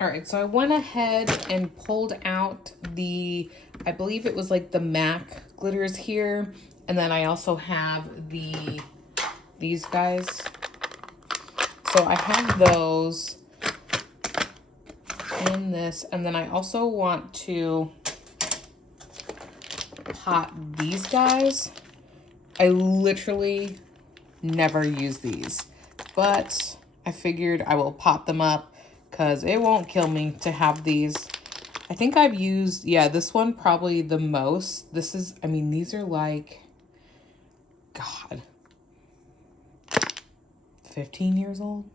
All right, so I went ahead and pulled out the, I believe it was like the MAC glitters here. And then I also have these guys. So I have those in this. And then I also want to pot these guys. I literally never use these, but I figured I will pot them up because it won't kill me to have these. I think I've used, yeah, this one probably the most. This is, I mean, these are like, God, 15 years old.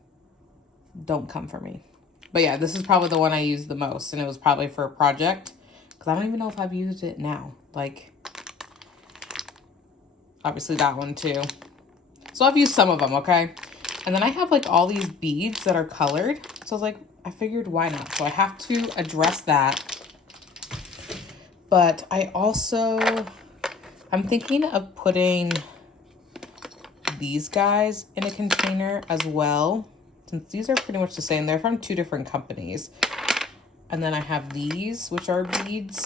Don't come for me. But yeah, this is probably the one I used the most, and it was probably for a project because I don't even know if I've used it now. Like, obviously that one too. So I've used some of them, okay? And then I have like all these beads that are colored. So I was like, I figured why not? So I have to address that. But I also, I'm thinking of putting these guys in a container as well. Since these are pretty much the same. They're from 2 different companies. And then I have these, which are beads.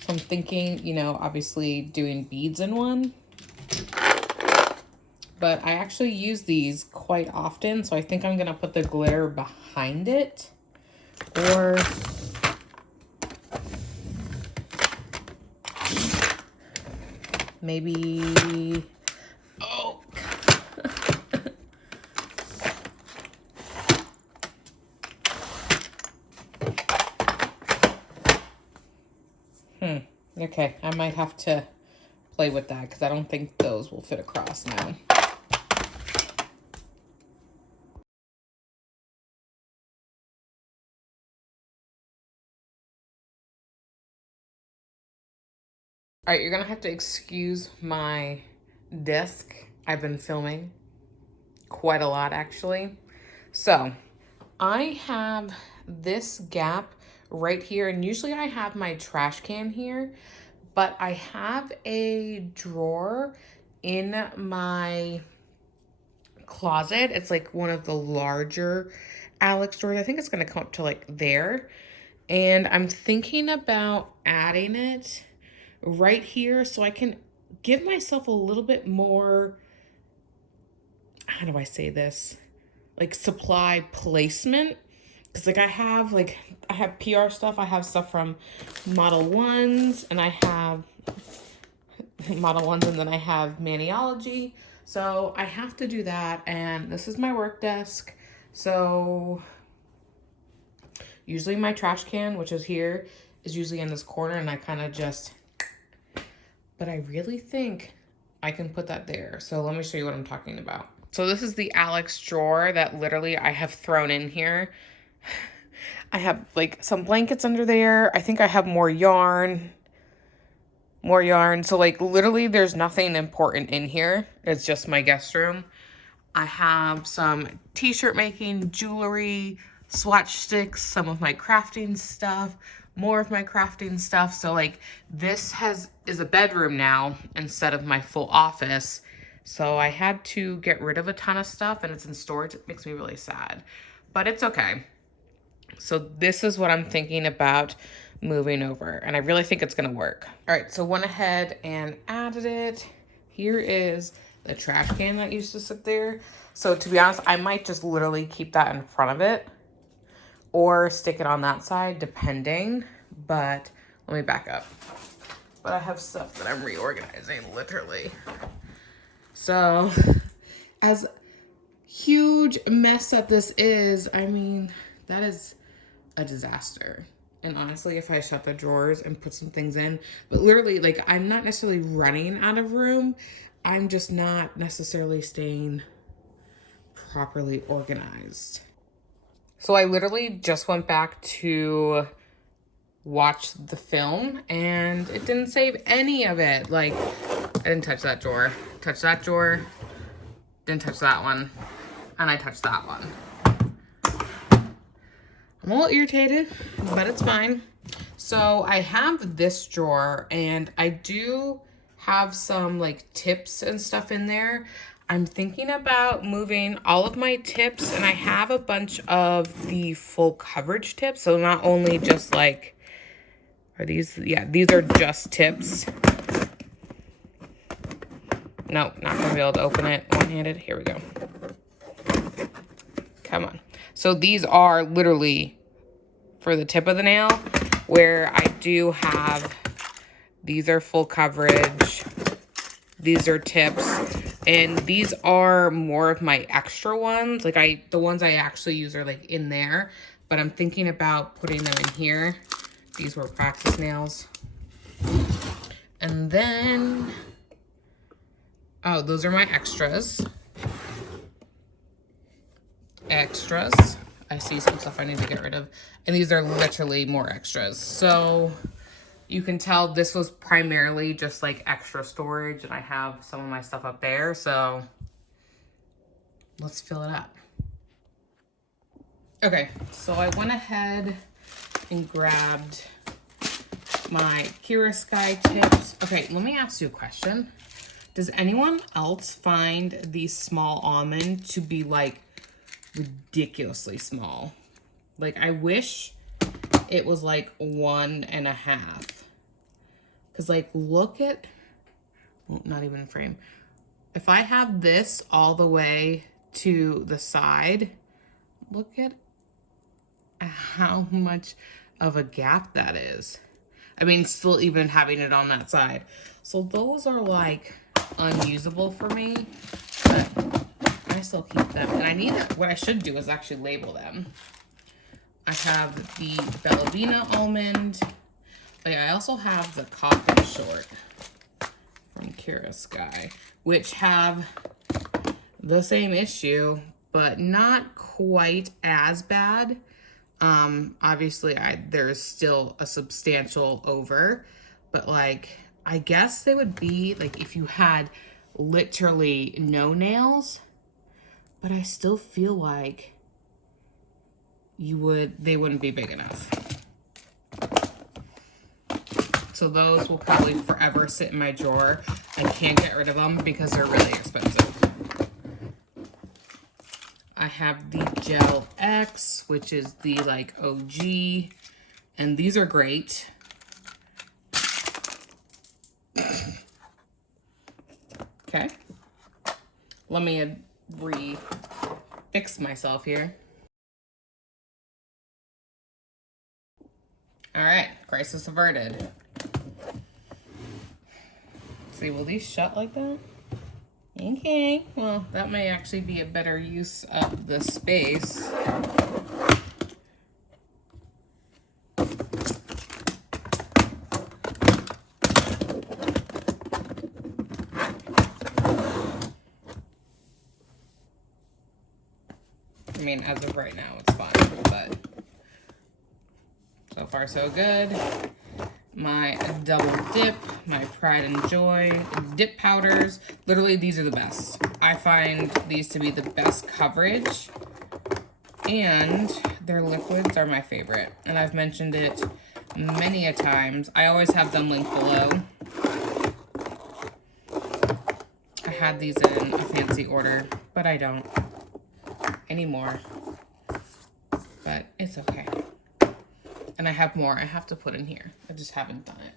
So I'm thinking, you know, obviously doing beads in one. But I actually use these quite often, so I think I'm gonna put the glitter behind it. Or maybe, oh. Okay, I might have to play with that because I don't think those will fit across now. All right, you're gonna have to excuse my desk. I've been filming quite a lot actually. So I have this gap right here, and usually I have my trash can here, but I have a drawer in my closet. It's like one of the larger Alex drawers. I think it's gonna come up to like there. And I'm thinking about adding it right here so I can give myself a little bit more, how do I say this? Like supply placement. Cause like I have PR stuff. I have stuff from Model-Ones, and I have Model-Ones, and then I have Maniology. So I have to do that, and this is my work desk. So usually my trash can, which is here, is usually in this corner, and I kind of just, but I really think I can put that there. So let me show you what I'm talking about. So this is the Alex drawer that literally I have thrown in here. I have like some blankets under there. I think I have more yarn. So like literally there's nothing important in here. It's just my guest room. I have some t-shirt making, jewelry, swatch sticks, some of my crafting stuff, more of my crafting stuff. So like this is a bedroom now instead of my full office. So I had to get rid of a ton of stuff, and it's in storage. It makes me really sad, but it's okay. So this is what I'm thinking about moving over, and I really think it's gonna work. All right, so went ahead and added it. Here is the trash can that used to sit there. So to be honest, I might just literally keep that in front of it or stick it on that side, depending. But let me back up. But I have stuff that I'm reorganizing, literally. So as huge mess up this is, I mean, that is a disaster. And honestly, if I shut the drawers and put some things in, but literally, like, I'm not necessarily running out of room. I'm just not necessarily staying properly organized. So I literally just went back to watch the film, and it didn't save any of it. Like, I didn't touch that drawer. Touch that drawer. Didn't touch that one. And I touched that one. I'm a little irritated, but it's fine. So I have this drawer, and I do have some like tips and stuff in there. I'm thinking about moving all of my tips, and I have a bunch of the full coverage tips. So not only just like, are these, yeah, these are just tips. No, not gonna be able to open it one-handed. Here we go. Come on. So these are literally for the tip of the nail, where I do have, these are full coverage, these are tips, and these are more of my extra ones. Like the ones I actually use are like in there, but I'm thinking about putting them in here. These were practice nails. And then, oh, those are my extras. I see some stuff I need to get rid of. And these are literally more extras. So you can tell this was primarily just like extra storage, and I have some of my stuff up there. So let's fill it up. Okay, so I went ahead and grabbed my Kira Sky tips. Okay, let me ask you a question. Does anyone else find these small almond to be like ridiculously small? Like, I wish it was like 1.5. Because like, look at, well, not even in frame. If I have this all the way to the side, look at how much of a gap that is. I mean, still even having it on that side. So those are like unusable for me, but I still keep them. And I need, what I should do is actually label them. I have the Ballerina almond. Like, I also have the coffin short from Kira Sky, which have the same issue, but not quite as bad. Obviously there's still a substantial over, but like, I guess they would be like if you had literally no nails, but I still feel like they wouldn't be big enough. So those will probably forever sit in my drawer. I can't get rid of them because they're really expensive. I have the Gel X, which is the like OG, and these are great. Okay. Let me fix myself here. All right, crisis averted. See, will these shut like that? Okay, well, that may actually be a better use of the space. I mean, as of right now, it's fine, but so far so good. My double dip, my pride and joy dip powders. Literally, these are the best. I find these to be the best coverage, and their liquids are my favorite. And I've mentioned it many a times. I always have them linked below. I had these in a fancy order, but I don't anymore. But it's okay. And I have more I have to put in here. I just haven't done it.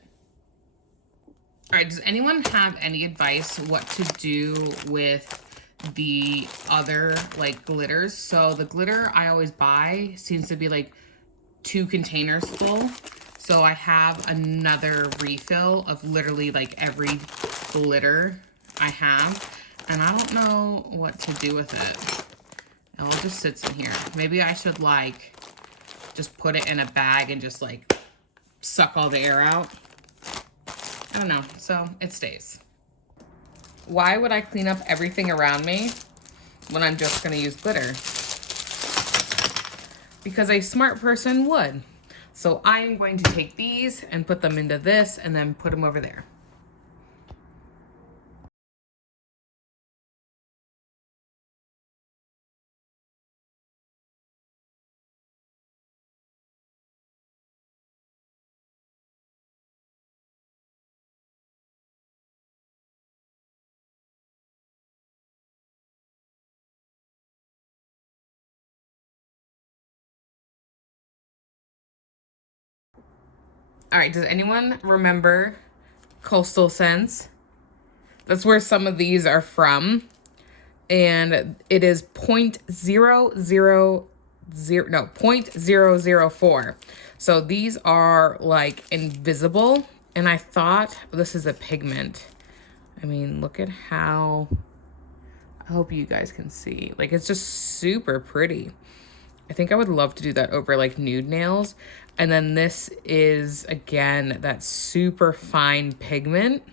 All right, does anyone have any advice what to do with the other like glitters? So the glitter I always buy seems to be like 2 containers full. So I have another refill of literally like every glitter I have. And I don't know what to do with it. It all just sits in here. Maybe I should like just put it in a bag and just like suck all the air out. I don't know, so it stays. Why would I clean up everything around me when I'm just gonna use glitter? Because a smart person would. So I'm going to take these and put them into this and then put them over there. All right, does anyone remember Coastal Scents? That's where some of these are from. And it is 0.004. So these are like invisible. And I thought this is a pigment. I mean, look at how, I hope you guys can see. Like, it's just super pretty. I think I would love to do that over like nude nails. And then this is, again, that super fine pigment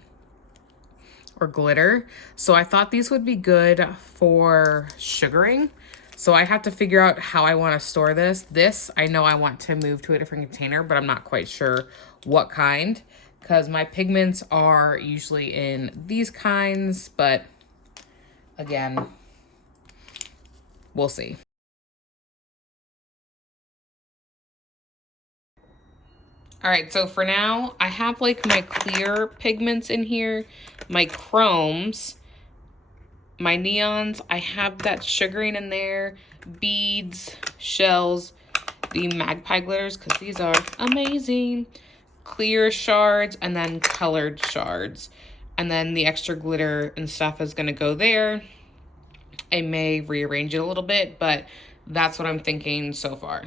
or glitter. So I thought these would be good for sugaring. So I have to figure out how I want to store this. This, I know I want to move to a different container, but I'm not quite sure what kind, because my pigments are usually in these kinds, but again, we'll see. All right, so for now, I have like my clear pigments in here, my chromes, my neons. I have that sugaring in there, beads, shells, the magpie glitters, because these are amazing, clear shards, and then colored shards. And then the extra glitter and stuff is gonna go there. I may rearrange it a little bit, but that's what I'm thinking so far.